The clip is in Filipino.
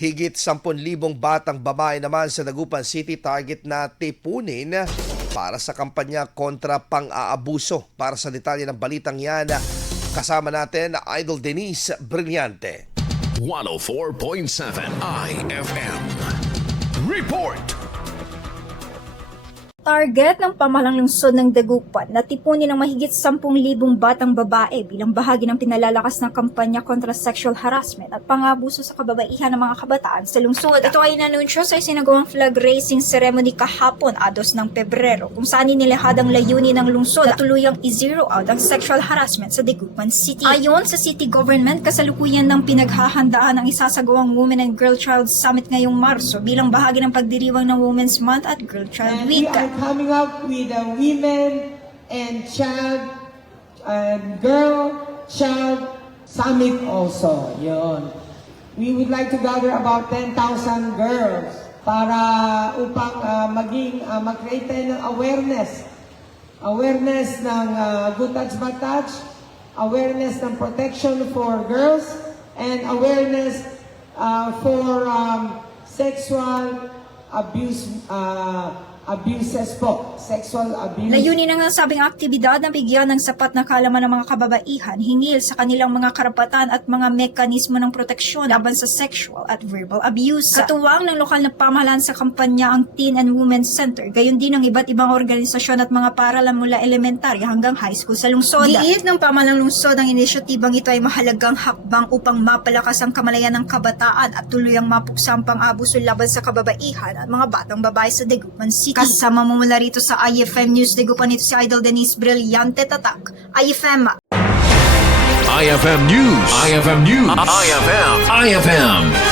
Higit 10,000 batang babae naman sa Dagupan City target na tipunin para sa kampanya kontra pang-aabuso. Para sa detalye ng balitang yan, kasama natin Idol Denise Brillante. 104.7 IFM Report. Target ng pamahalang lungsod ng Dagupan na tipunin ng mahigit 10,000 batang babae bilang bahagi ng pinalalakas ng kampanya kontra sexual harassment at pang-abuso sa kababaihan ng mga kabataan sa lungsod. Ito ay inanunsyo sa isinagawang flag raising ceremony kahapon, 2 ng Pebrero, kung saan inilahad ang layunin ng lungsod na tuluyang i-zero out ang sexual harassment sa Dagupan City. Ayon sa city government, kasalukuyan ng pinaghahandaan ang isasagawang Women and Girl Child Summit ngayong Marso bilang bahagi ng pagdiriwang ng Women's Month at Girl Child Week. Coming up with a women and child and girl child summit also. Yun. We would like to gather about 10,000 girls para upang mag-create tayo ng awareness. Awareness ng good touch, bad touch, awareness ng protection for girls, and awareness for sexual abuse abuses po, sexual abuse. Layunin ng nasabing aktibidad na bigyan ng sapat na kaalaman ng mga kababaihan hinggil sa kanilang mga karapatan at mga mekanismo ng proteksyon laban sa sexual at verbal abuse. Katuwang ng lokal na pamahalaan sa kampanya ang Teen and Women's Center, gayon din ang iba't ibang organisasyon at mga paaralan mula elementary hanggang high school sa lungsod. Giit ng pamahalang lungsod, ang inisyatibang ito ay mahalagang hakbang upang mapalakas ang kamalayan ng kabataan at tuluyang mapuksa ang pang-abuso laban sa kababaihan at mga batang babae sa Dagupan City. Kasama mo mula rito sa IFM News Dagupan, ito si Idol Denise Brillante, Tatak, IFM. IFM News. IFM News. IFM.